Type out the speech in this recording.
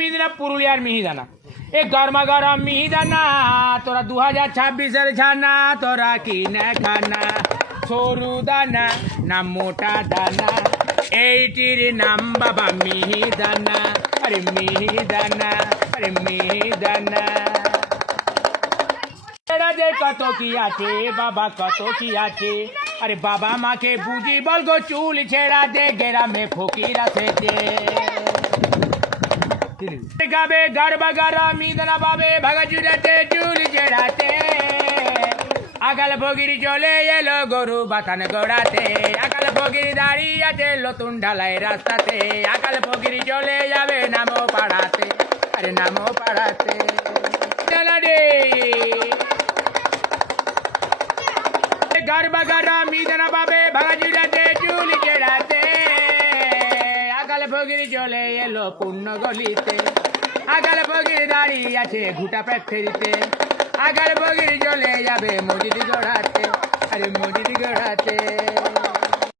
মিহিদানা পুরুলিয়ার মিহিদানা এ গরমা গরম মিহিদানা তোরা 2026-এর ছানা তোরা কিনে খানা সরু দানা না মোটা দানা এইটির নাম বাবা মিহিদানা আরে মিহিদানা আরে মিহিদানা যে কত কি আছে বাবা কত কি আছে আরে বাবা মাকে বুঝি বলগো চুল ছেড়া দে গ্রামে ফকির আছে যে গাবে গরবা গরা মিহিদানা পাবে ভাগা জুড়াতে চুল ছেড়াতে আকাল ফকির চলে এলো গরু বাতান গোড়াতে আকাল ফকির দাঁড়িয়ে আছে নতুন ঢালাই রাস্তাতে আকাল ফকির চলে যাবে নামো পাড়াতে আরে নামো পাড়াতে গরবা গরা মিহিদানা পাবে ভাগা জুড়াতে চুল ছেড়াতে আকাল ফকির চলে এলো পূর্ণ গলিতে আকাল ফকির দাঁড়িয়ে আছে ঘুটা পেট ফেরিতে আকাল ফকির চলে যাবে মসজিদ গড়াতে